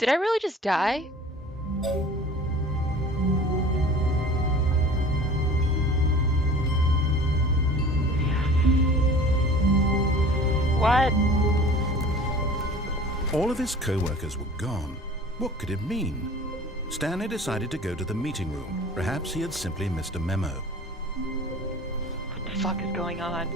Did I really just die? What? All of his co-workers were gone. What could it mean? Stanley decided to go to the meeting room. Perhaps he had simply missed a memo. What the fuck is going on?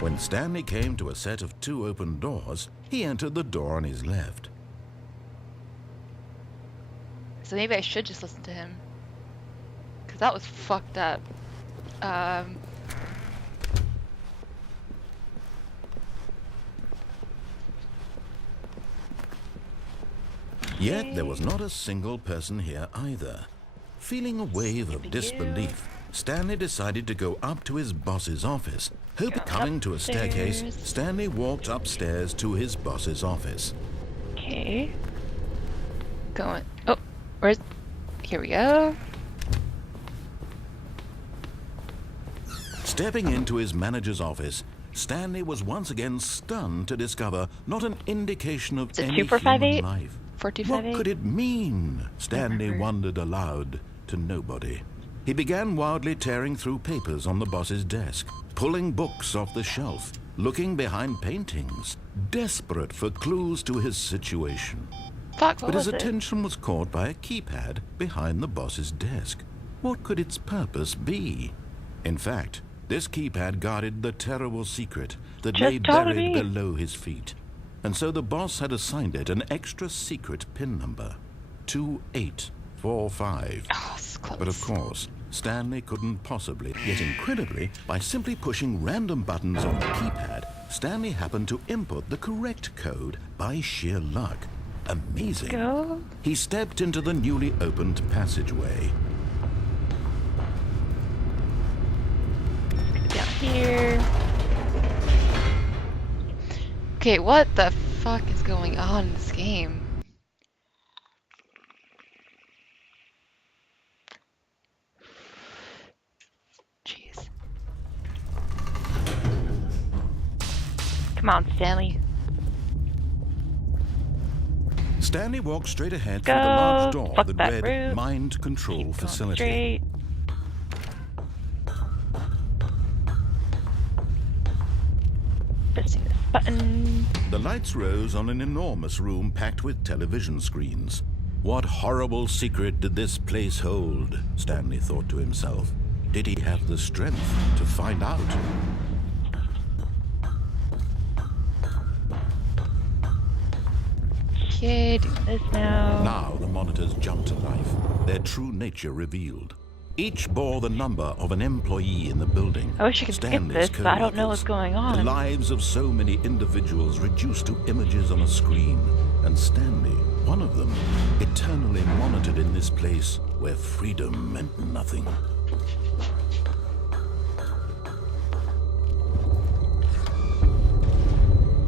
When Stanley came to a set of 2 open doors, he entered the door on his left. So maybe I should just listen to him. Because that was fucked up. Yet there was not a single person here either. Feeling a wave of disbelief, Stanley decided to go up to his boss's office. Coming to a staircase, Stanley walked upstairs to his boss's office. Okay. Going. Oh, where's. Here we go. Stepping into his manager's office, Stanley was once again stunned to discover not an indication of any human life. 425. What could it mean? Stanley wondered aloud to nobody. He began wildly tearing through papers on the boss's desk, pulling books off the shelf, looking behind paintings, desperate for clues to his situation. Fuck, But his attention was caught by a keypad behind the boss's desk. What could its purpose be? In fact, this keypad guarded the terrible secret that lay buried below his feet. And so the boss had assigned it an extra secret PIN number, 2845. Oh, it's close. But of course, Stanley couldn't possibly. Yet incredibly, by simply pushing random buttons on the keypad, Stanley happened to input the correct code by sheer luck. Amazing. Go. He stepped into the newly opened passageway. Down here. Okay, what the fuck is going on in this game? Jeez. Come on, Stanley. Stanley walked straight ahead through the large door Fuck that that read route. Mind Control Keep going Facility. straight. Pressing this button. The lights rose on an enormous room packed with television screens. What horrible secret did this place hold? Stanley thought to himself. Did he have the strength to find out? Okay, doing this now. Now the monitors jumped to life, their true nature revealed. Each bore the number of an employee in the building. I wish I could skip Stanley's this, but I don't know co-workers. what's going The on. lives of so many individuals reduced to images on a screen, and Stanley, one of them, eternally monitored in this place where freedom meant nothing.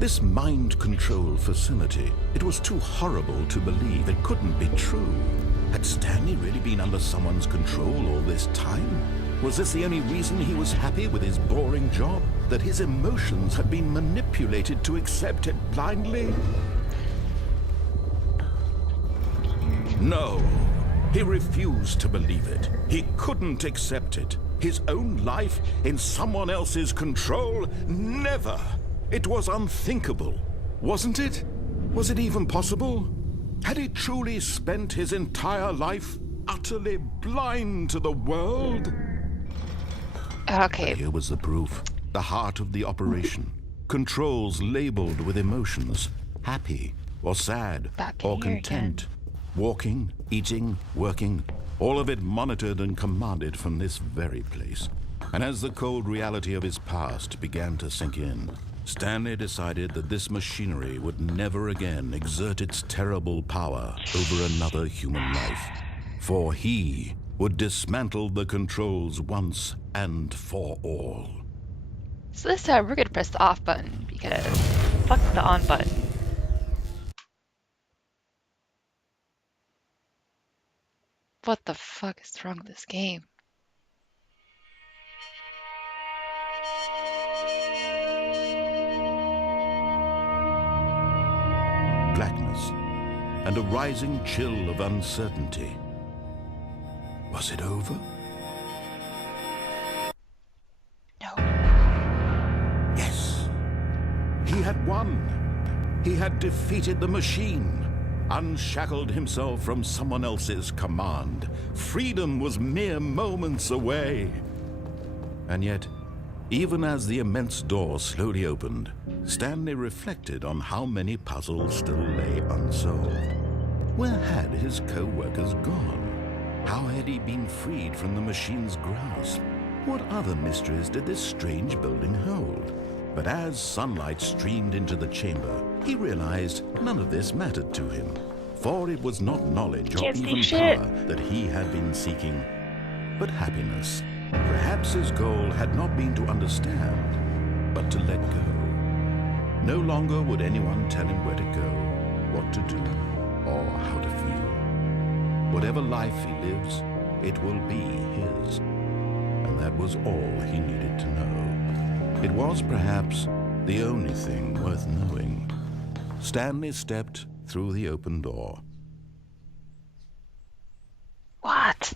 This mind control facility, it was too horrible to believe. It couldn't be true. Had Stanley really been under someone's control all this time? Was this the only reason he was happy with his boring job? That his emotions had been manipulated to accept it blindly? No, he refused to believe it. He couldn't accept it. His own life in someone else's control? Never! It was unthinkable, wasn't it? Was it even possible? Had he truly spent his entire life utterly blind to the world? Okay. Here was the proof. The heart of the operation. Controls labeled with emotions. Happy or sad Back or here content. Walking, eating, working. All of it monitored and commanded from this very place. And as the cold reality of his past began to sink in, Stanley decided that this machinery would never again exert its terrible power over another human life. For he would dismantle the controls once and for all. So this time we're gonna press the off button because Fuck the on button. What the fuck is wrong with this game? Blackness and a rising chill of uncertainty. Was it over? No. Yes. He had won. He had defeated the machine, unshackled himself from someone else's command. Freedom was mere moments away. And yet, even as the immense door slowly opened, Stanley reflected on how many puzzles still lay unsolved. Where had his co-workers gone? How had he been freed from the machine's grasp? What other mysteries did this strange building hold? But as sunlight streamed into the chamber, he realized none of this mattered to him, for it was not knowledge or Can't see even shit. power that he had been seeking, but happiness. Perhaps his goal had not been to understand, but to let go. No longer would anyone tell him where to go, what to do, or how to feel. Whatever life he lives, it will be his. And that was all he needed to know. It was perhaps the only thing worth knowing. Stanley stepped through the open door. What?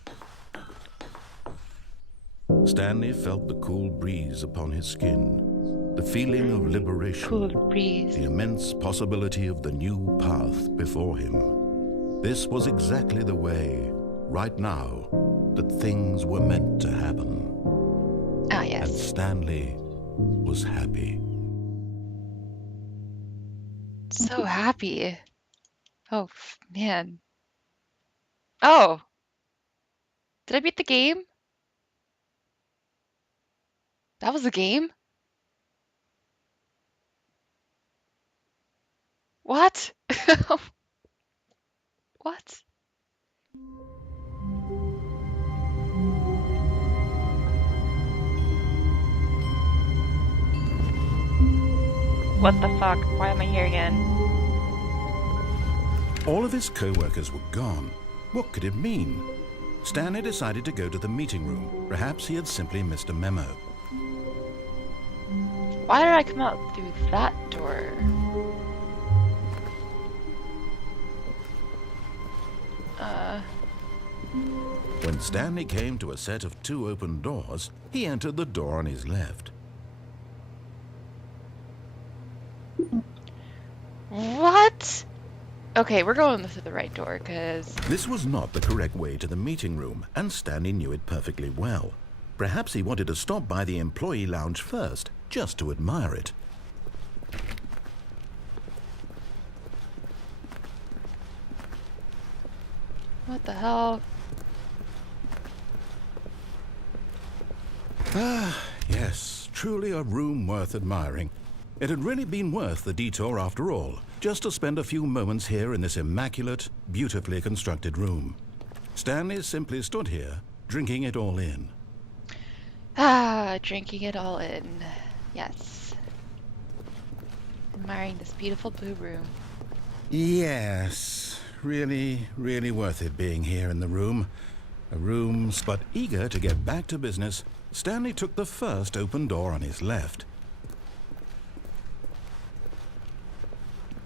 Stanley felt the cool breeze upon his skin, the feeling of liberation, Cool breeze. the immense possibility of the new path before him. This was exactly the way, right now, that things were meant to happen. Ah, And yes. Stanley was happy. So happy. Oh, man. Oh! Did I beat the game? That was a game? What? What? What the fuck? Why am I here again? All of his co-workers were gone. What could it mean? Stanley decided to go to the meeting room. Perhaps he had simply missed a memo. Why did I come out through that door? When Stanley came to a set of 2 open doors, he entered the door on his left. What? Okay, we're going through the right door, because... This was not the correct way to the meeting room, and Stanley knew it perfectly well. Perhaps he wanted to stop by the employee lounge first, just to admire it. What the hell? Ah, yes, truly a room worth admiring. It had really been worth the detour after all, just to spend a few moments here in this immaculate, beautifully constructed room. Stanley simply stood here, drinking it all in. Ah, drinking it all in. Yes. Admiring this beautiful blue room. Yes, really, really worth it being here in the room. A room, but eager to get back to business, Stanley took the first open door on his left.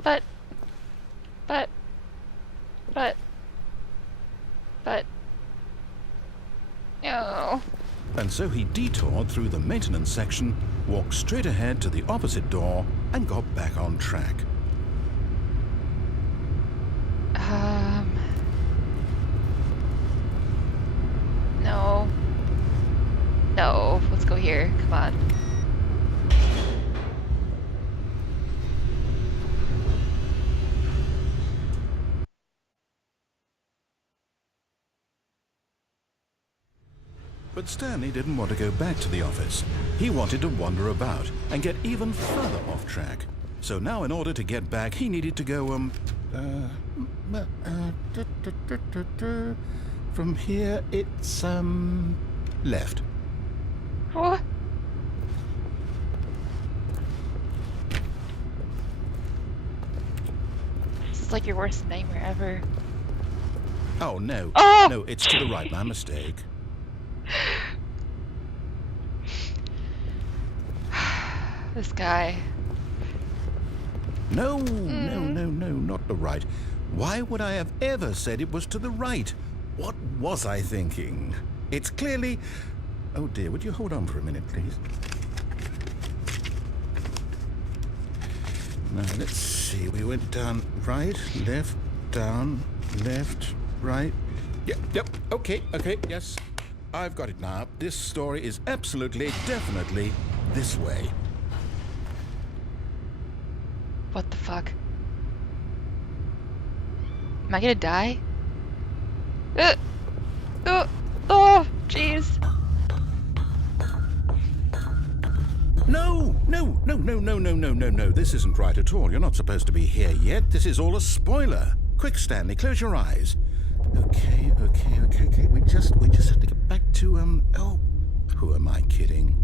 But... No. And so he detoured through the maintenance section, walked straight ahead to the opposite door, and got back on track. No. No, let's go here. Come on. But Stanley didn't want to go back to the office. He wanted to wander about and get even further off track. So now in order to get back, he needed to go, from here it's, left. What? This is like your worst nightmare ever. Ah, yes, truly a room worth admiring. It had really been worth the detour after all, just to spend a few moments here in this immaculate, beautifully constructed room. Stanley decided to go to the meeting room. Perhaps he had simply missed a memo. Oh, no. Oh! No, it's to the right. My mistake. This guy. No, no, not the right. Why would I have ever said it was to the right? What was I thinking? It's clearly... Oh dear, would you hold on for a minute, please? Now, let's see. We went down right, left, down, left, right. Yep, okay, yes. I've got it now. This story is absolutely, definitely this way. What the fuck? Am I gonna die? Oh, jeez. No. This isn't right at all. You're not supposed to be here yet. This is all a spoiler. Quick, Stanley, close your eyes. Okay. We just have to get back to, oh, who am I kidding?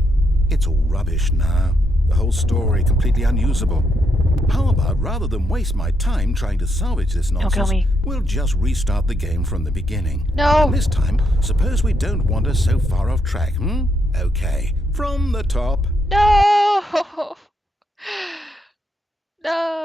It's all rubbish now. The whole story completely unusable. How about, rather than waste my time trying to salvage this nonsense, kill me. we'll just restart the game from the beginning. No. And this time, suppose we don't wander so far off track, Okay, from the top. No! No!